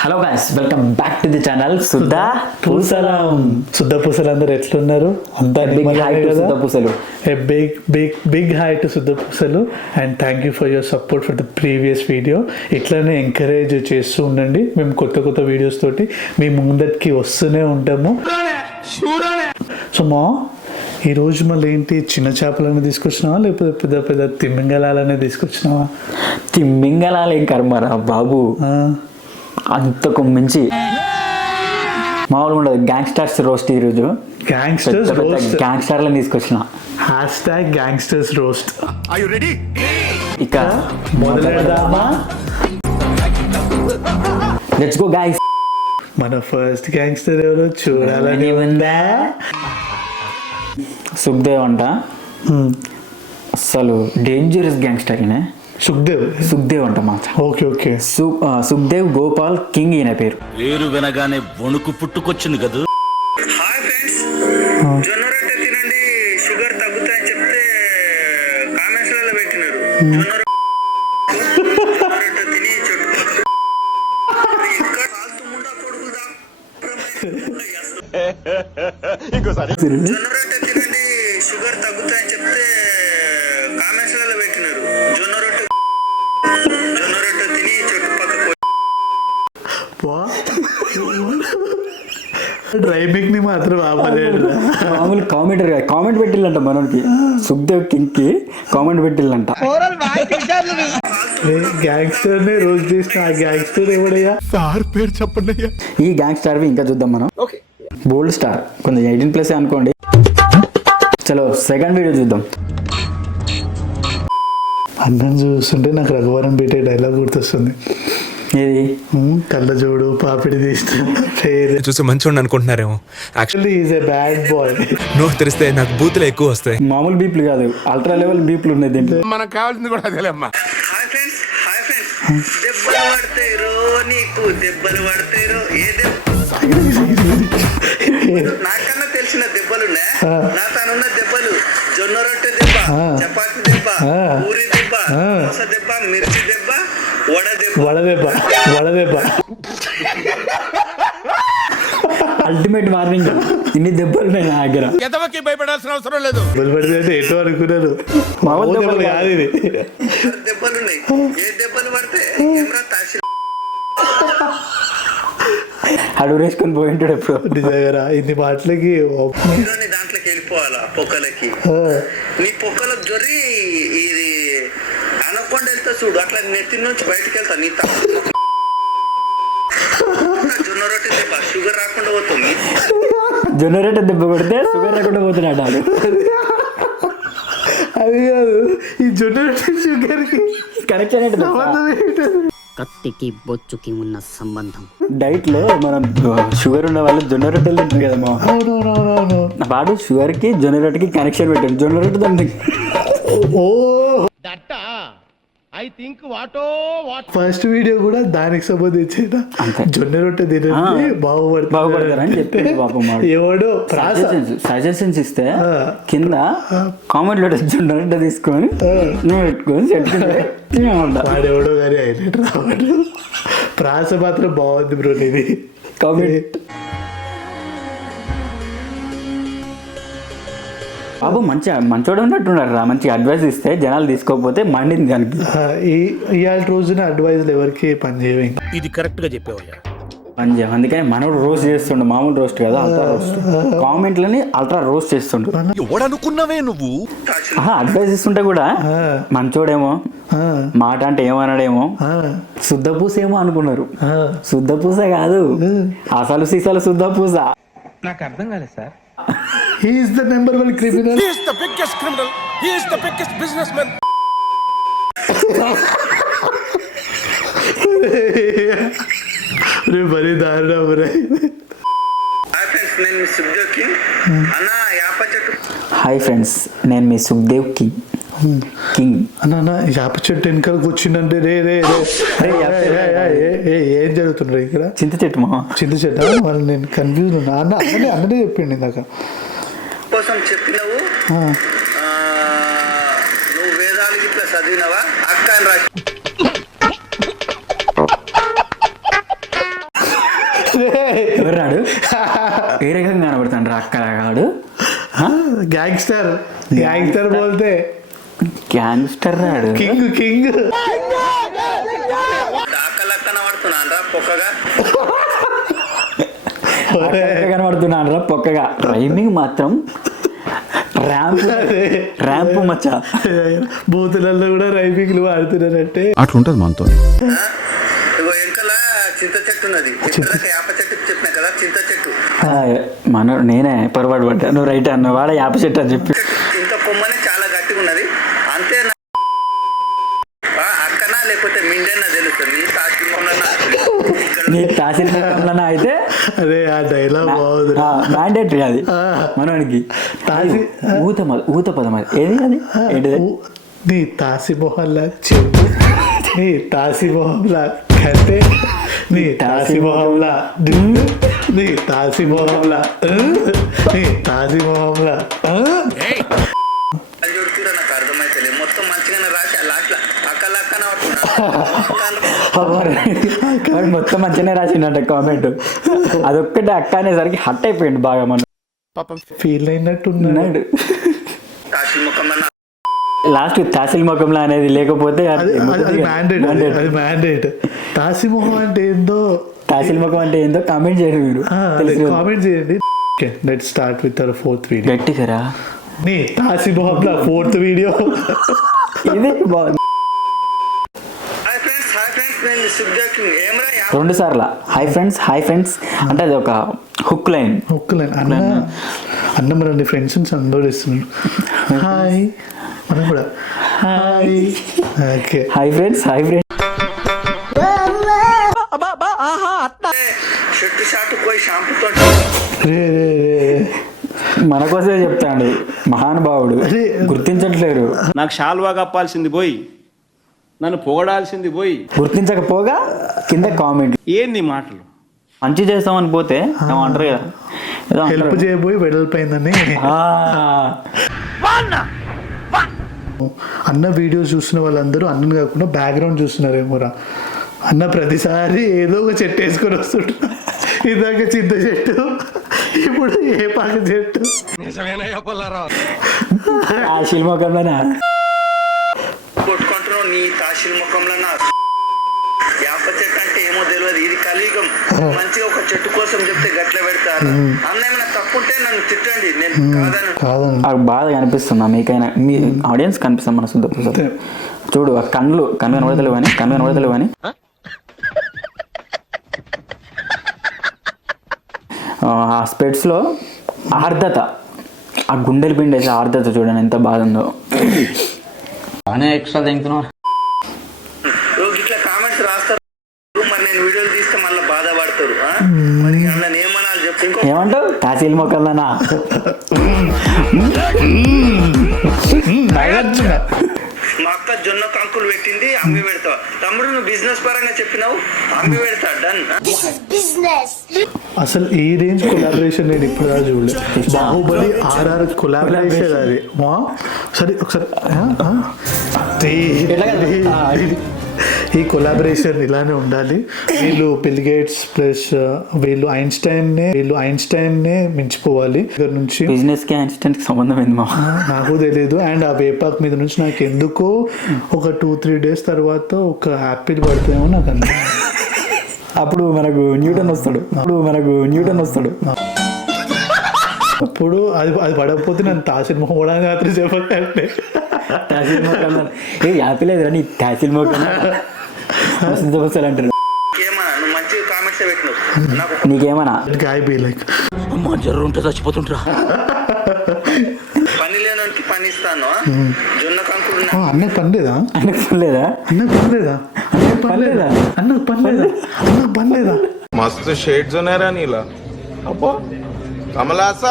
Hello guys, welcome back to the channel సుద్దా పూసలం. సుద్దా పూసలు అందరు ఎట్లున్నారు? అంతా సుద్దా పూసలు. బిగ్ హాయ్ టు సుద్దా పూసలు and thank you for your support for the previous video. ఇట్లానే ఎంకరేజ్ చేస్తూ ఉండండి. మేము కొత్త కొత్త వీడియోస్ తోటి మీ ముందటికి వస్తూనే ఉంటాము. సో ఈరోజు మళ్ళీ ఏంటి, చిన్న చేపలను తీసుకొచ్చినావా లేకపోతే పెద్ద పెద్ద తిమ్మింగళాలనే తీసుకొచ్చినావా? తిమ్మింగళాలు ఏం కర్మరా బాబు, అంతకు మించి మామూలుగా ఉండదు. గ్యాంగ్స్టర్స్ రోస్ట్ ఈరోజు. గ్యాంగ్స్టర్లను తీసుకొచ్చిన గ్యాంగ్స్టర్స్ రోస్ట్. ఇక మొదలెడదామా? Let's go guys. మన ఫస్ట్ గ్యాంగ్స్టర్ ఎవరో చూడాలని ఉందా? సుఖ్దేవ్ అంట. అసలు డేంజరస్ గ్యాంగ్స్టర్ ఈయన. సుఖ్దేవ్ అంట మాట. ఓకే. సుఖ్దేవ్ గోపాల్ కింగ్ ఈయన పేరు. పేరు వినగానే వణుకు పుట్టుకొచ్చింది కదా. హాయ్ ఫ్రెండ్స్, జొన్న రొట్టె తినండి షుగర్ తగ్గుతాయని చెప్తే కామెంట్స్లలో పెట్టినారు. జొన్న రొట్టె తిని చుట్టుపక్కల ఇంకా కాల్తు ముండా కొడుకుదా. జొన్న రొట్టె తినండి షుగర్ తగ్గుతాయని చెప్తే కామెంట్స్లలో పెట్టినారు. జొన్న రొట్టె తిని చుట్టుపక్కల డ్రైవింగ్ ని మాత్రం ఆపలేడు. మామూలు కామెంట్ పెట్టిల్లంట మనకి. సుఖ్దేవ్ కింగ్ కి కామెంట్ పెట్టిల్లంట. గ్యాంగ్స్టర్ ని రోజు చేసిన ఆ గ్యాంగ్స్టర్ ఎవడయ్యా? సార్ పేరు చెప్పండి అయ్యా. ఈ గ్యాంగ్స్టర్ ఇంకా చూద్దాం మనం. బోల్డ్ స్టార్, కొంచెం 18+ అనుకోండి. చలో సెకండ్ వీడియో చూద్దాం. అన్నం చూస్తుంటే నాకు రఘువరన్ పెట్టే డైలాగ్ గుర్తొస్తుంది. ఏది? కళ్ళ జోడు పాపిడి తీసిన చూసి మంచిగా అనుకుంటున్నారేమో. Actually is a bad boy. Note తెరిస్తే నాకు బూతులు ఎక్కువ వస్తాయి. మామూలు బీప్లు కాదు, అల్ట్రా లెవెల్ బీప్లు ఉన్నాయి దీంట్లో. మనకు కావాల్సింది కూడా అదేలేమ్మా. హాయ్ ఫ్రెండ్స్, దెబ్బలు పడతాయిరో నీకు, దెబ్బలు పడతాయిరో. ఏ నాకన్నా తెలిసిన దెబ్బలున్నా, నా తనున్న దెబ్బలు జొన్న రొట్టె దెబ్బ, చపాతి దెబ్బ, పూరి దెబ్బ, దోస దెబ్బ, మిర్చి దెబ్బ, వడదెబ్బ. Ultimate warning. ఇన్ని దెబ్బలు ఉన్నాయి నా దగ్గర. ఎంతవరకు భయపడాల్సిన అవసరం లేదు. పడితే ఎటో అనుకున్నారు. కాదు ఇది. దెబ్బలున్నాయి. ఏ దెబ్బలు పడితే కెమెరా తాసి అడుగు వేసుకొని పోయింటాడు ఎప్పుడు. దగ్గర ఇన్ని మాటలకి హీరోని దాంట్లోకి వెళ్ళిపోవాలా పొక్కలకి. నీ పొక్కలకు జొర్రి ఇది అనకొండ వెళ్తా చూడు, అట్లా నెత్తి నుంచి బయటకు వెళ్తా. నీ జొన్న రొట్టె దెబ్బ షుగర్ రాకుండా పోతుంది. జొన్న రొట్టె దెబ్బ కొడితే షుగర్ రాకుండా పోతున్నాడు. అది కాదు, ఈ జొన్న రొట్టె షుగర్ కి కనెక్షన్ ఏంటి? కత్తికి బొచ్చుకి ఉన్న సంబంధం. డైట్ లో మనం షుగర్ ఉన్న వాళ్ళు జొన్న రొట్టెలు తింటాం కదమ్మా. వాడు షుగర్ కి జొన్న రొట్టెకి కనెక్షన్ పెట్టాడు. జొన్న రొట్టె దాన్ని ఫస్ట్ వీడియో కూడా దానికి సంబంధించిన జొన్న రొట్టె తినండి బాగుపడతారని చెప్పి ఎవడో సజెషన్స్ ఇస్తే కింద కామెంట్ లో జొన్న రొట్టె తీసుకొని పెట్టుకొని వాడెవడో కానీ హైలైట్ రావడు. ప్రాస మాత్రం బాగుంది బ్రో ఇది. కామెంట్ బాబు మంచోడు ఉన్నట్టున్నారు రా. మంచిగా అడ్వైస్ ఇస్తే జనాలు తీసుకోకపోతే మండింది దానికి. ఇవాళ రోజున అడ్వైజ్లు ఎవరికి పనిచేయవు. ఇది కరెక్ట్ గా చెప్పావయ్యా. పనిచేయం. అందుకని మనోడు రోస్ట్ చేస్తుండు. మామూలు రోస్ట్ కదా, అల్ట్రా రోస్ట్. కామెంట్లని అల్ట్రా రోస్ట్ చేస్తుండు. ఎవడనుకున్నావే నువ్వు? అడ్వైస్ ఇస్తుంటే కూడా మంచోడేమో, మాట అంటే ఏమన్నాడేమో, శుద్ధపూస ఏమో అనుకున్నారు. శుద్ధపూస కాదు, అసలు సీసాలు శుద్ధపూస. నాకు అర్థం కాలేదు sir. He is the number one criminal. He is the biggest criminal. He is the biggest businessman. రే బరీ దారుణం రే. హాయ్ ఫ్రెండ్స్, నేను మీ సుఖ్దేవ్ కింగ్. అన్న యాప చెట్టు. హాయ్ ఫ్రెండ్స్, నేను మీ సుఖ్దేవ్ కింగ్. అన్న యాప చెట్టు వెనకాల కూర్చుందంటే రే రే ఏం జరుగుతుండ్రు ఇక్కడ? చింత చెట్టు మా చింత చెట్టు. వాళ్ళు నేను కన్ఫ్యూజ్ ఉన్నా. అన్ననే చెప్పిండు ఇందాక కోసం చెప్పినవు. నువ్వు వేదాలు ఇట్లా చదివినవా అక్క అని రాసి ఎవరు రాడు ఏ రకంగా కనబడుతాడు రా అక్క రాడు గ్యాంగ్స్టర్ గ్యాంగ్స్టర్ బోల్తే గ్యాంగ్స్టర్ రాడు కింగ్ దాకలక్కన పడుతున్నాను రా పొక్కగా. కనబడుతున్నాడు రా పొక్కగా. రైమింగ్ మాత్రం ర్యాంప్ మచ్చ. బూతులలో కూడా రైమింగ్లు వాడుతున్నారంటే అట్లుంటది మనతో. ఇగో వెనకాల చింత చెట్టు ఉన్నది, వెనకాల యాప చెట్టు చెప్పిన కదా, చింత చెట్టు. నేనే పొరపాటు పడ్డా, నువ్వు రైట్ అన్న వాడ యాప చెట్టు అని చెప్పి. చింత కొమ్మనే చాలా గట్టిగా ఉన్నది అంతే. అక్కనా లేకపోతే మిండేనా తెలుస్తుంది. నీ తహసీల్దార్ అయితే అదే ఆ డైలాగ్ బాగుంది, మ్యాండేటరీ అది మనోనికి. ఊత పదం అది ఏది అది ఏంటిది? నీ తాసి మొహల్లా చెప్పు, నీ తాసి మొహంలా కట్టే, నీ తాసి మొహంలా దిండు, నీ తాసి మొహంలా నీ తాసి మొహంలా. చూడుతున్నా నాకు అర్థమైతే మొత్తం మంచిగానే రాసి లాస్ట్ అక్కలక్కన వాడు మొత్తం మంచిగానే రాసిండ కామెంట్. అదొక్కటే అక్క అనేసరికి హట్ అయిపోయింది బాగా. మనం ఫీల్ అయినట్టున్నాడు. కాశీ ముఖం అన్న లాస్ట్ తహసీల్ ముఖంలో అనేది లేకపోతే అది మ్యాండేట్. తాసి మొహం అంటే ఏందో, తహసీల్ ముఖం అంటే ఏందో కామెంట్ చేయండి మీరు, కామెంట్ చేయండి. Let's start with our 4th video. గట్టిగా నీ తాసి మొహంలా 4th వీడియో. ఇది బాగుంది. 2 సార్లు హాయ్ ఫ్రెండ్స్ అంటే అది ఒక హుక్ లైన్. అన్నం రండి ఫ్రెండ్స్ సందోడిస్తున్నాడు. హాయ్ మనం కూడా hi. Okay hi friends shirt short పోయి షాంపూతో మన కోసమే చెప్తాడు మహానుభావుడు, గుర్తించట్లేరు. నాకు షాల్వా కప్పాల్సింది పోయి నన్ను పొగడాల్సింది పోయి గుర్తించకపోగా కింద కామెంట్. ఏంది మాటలు? మంచి చేస్తామని పోతే అంటారు కదా, ఏదో హెల్ప్ చేయబోయి వెడల్పోయిందని. అన్న వీడియోస్ చూస్తున్న వాళ్ళందరూ అన్నను కాకుండా బ్యాక్గ్రౌండ్ చూస్తున్నారేమోరా. అన్న ప్రతిసారి ఏదో ఒక చెట్టు వేసుకొని వస్తుంటా. ఇదాక చింత చెట్టు, ఇప్పుడు ఏ పాక చెట్టు. ఆ శిల్మకంలోనే కొట్టుకుంటున్నావు నీ తహసీల్ ముఖంలో. నా యాప చెట్టు అంటే ఏమో తెలియదు, ఇది కలియుగం. మంచిగా ఒక చెట్టు కోసం చెప్తే గట్ల పెడతారు. అన్న ఏమైనా తప్పుంటే నన్ను తిట్టండి, నేను కాదను. నాకు బాధ కనిపిస్తుందా మీకైనా? మీ ఆడియన్స్ కనిపిస్తుంది మన శుద్ధ. చూడు ఆ కన్ను కనబడతలేవు అని ఆ స్పెట్స్లో ఆర్ద్రత, ఆ గుండెలు పిండేసి ఆర్ద్రత చూడండి ఎంత బాధ ఉందో. ఎక్స్ట్రా తింటున్నావు. ఇట్లా కామెంట్స్ రాస్తారు, మరి నేను వీడియోలు తీస్తే మళ్ళీ బాధపడతారు. మరి నన్ను ఏమనాలి చెప్పి. ఏమంటావు? తహసీల్ మొక్కలనా మా అక్క జొన్న కంకులు పెట్టింది, అమ్మి పెడతా. తమ్ముడు నువ్వు బిజినెస్ పరంగా చెప్పినావు, అమ్మి పెడతా. డన్. అసలు ఈ రేంజ్ కొలాబరేషన్ నేను ఇప్పుడు దాకా చూడలేదు. బాహుబలి RR కొలాబరేషన్ అది. సరే ఒకసారి ఈ కొలాబరేషన్ ఇలానే ఉండాలి. వీళ్ళు బిల్ గేట్స్ ప్లస్ వీళ్ళు ఐన్స్టైన్ నే మించిపోవాలి. ఇక్కడ నుంచి బిజినెస్ కి ఐన్స్టైన్ కి సంబంధం ఏంది మా? నాకు తెలియదు. అండ్ ఆ వేపాక్ మీద నుంచి నాకు ఎందుకో ఒక 2-3 days తర్వాత ఒక యాపిల్ పడుతుందేమో నాకు అన్న. అప్పుడు మనకు న్యూటన్ వస్తాడు. అప్పుడు అది పడకపోతే నన్ను తాసిల్ మొహం కూడా రాత్రి చెప్పండి. తహసీల్ మొక్కలు ఏ యాపిల్ లేదు నీ తహసీల్ మొక్కలు అంటారు. ఏమన్నా నువ్వు మంచిగా కామెంట్స్ పెట్టినావు నాకు. నీకేమన్నా గాయ బీ లైక్ అమ్మా జర్ర ఉంటే చచ్చిపోతుంటరా. పని లేనికి పని ఇస్తాను. జొన్న కంకులు అన్నకు పనిలేదా? मस्त शेड्स ఉన్నాయి రా నీలా. అబ్బో కమలాసా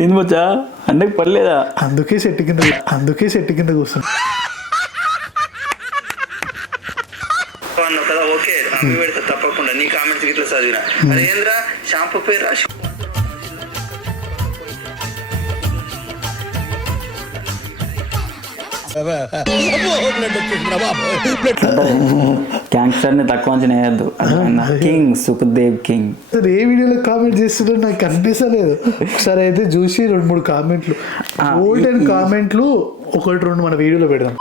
ఏంది మచ్చా అన్నకు పర్లేదా? అందుకే చెట్టు కింద కూర్చున్నా అన్నావు కదా. ఓకే అమ్మి పెడతా తప్పకుండా. నీ కామెంట్స్ ఇట్లా చదివిన. అరే ఏంద్రా షాంపూ పేరు రాసి గ్యాంగ్స్టర్ ని తక్కువ అంచనా వేయద్దు. King Sukhdev king. అసలు ఏ వీడియోలో కామెంట్ చేస్తున్నారో నాకు కనిపిస్తలేదు. ఒకసారి అయితే చూసి 2-3 కామెంట్లు, గోల్డెన్ కామెంట్లు 1-2 మన వీడియోలో పెడదాం.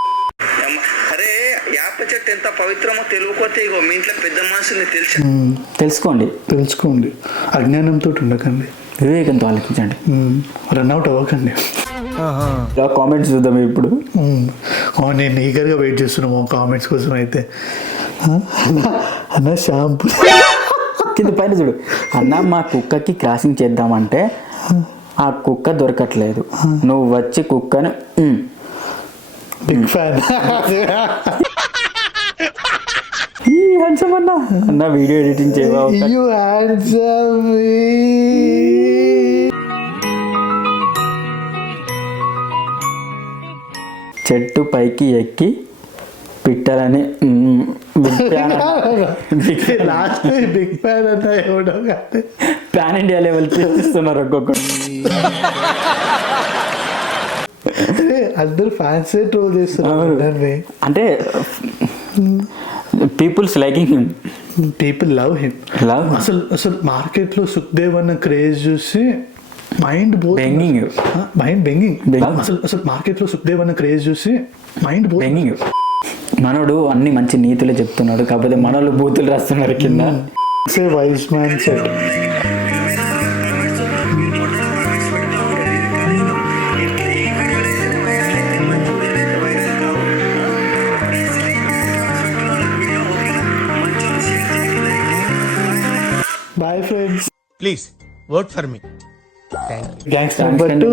అరే యాప చెట్టు ఎంత పవిత్రమో తెలియకపోతే ఇగో మీ ఇంట్లో పెద్ద మనుషుల్ని తెలుసుకోండి. అజ్ఞానంతో ఉండకండి, వివేకంతో ఆలోచించండి, రన్అట్ అవ్వకండి. కామెంట్స్ చూద్దాం ఇప్పుడు. నేను ఈగర్గా వెయిట్ చేస్తున్నాము కామెంట్స్ కోసం. అయితే అన్న షాంపూ కింద పైన చూడు. అన్న మా కుక్కకి క్రాసింగ్ చేద్దామంటే ఆ కుక్క దొరకట్లేదు, నువ్వు వచ్చి కుక్కను. Big fan. అన్న వీడియో ఎడిటింగ్ చేయవా? You handsome. చెట్టు పైకి ఎక్కి పిట్టలని లాస్ట్ బిగ్ ఫ్యాన్ అన్న ఎవడో పాన్ ఇండియా లెవెల్ చేస్తున్నారు ఒక్కొక్కరు. అందరు ఫ్యాన్స్ ట్రోల్ చేస్తున్నారు. అంటే peoples liking him, people love him. అసలు మార్కెట్ లో సుఖ్దేవ్ అన్న క్రేజ్ చూసి మైండ్ బెంగింగ్. అసలు మార్కెట్ లో సుఖ్దేవ్ అన్న క్రేజ్ చూసి మైండ్ బెంగింగ్. మనోడు అన్ని మంచి నీతులే చెప్తున్నాడు, కాకపోతే మనోళ్ళు బూతులు రాస్తున్నారు కింద. Vice man set. Bye friends. Please work for me. Gangster number 2.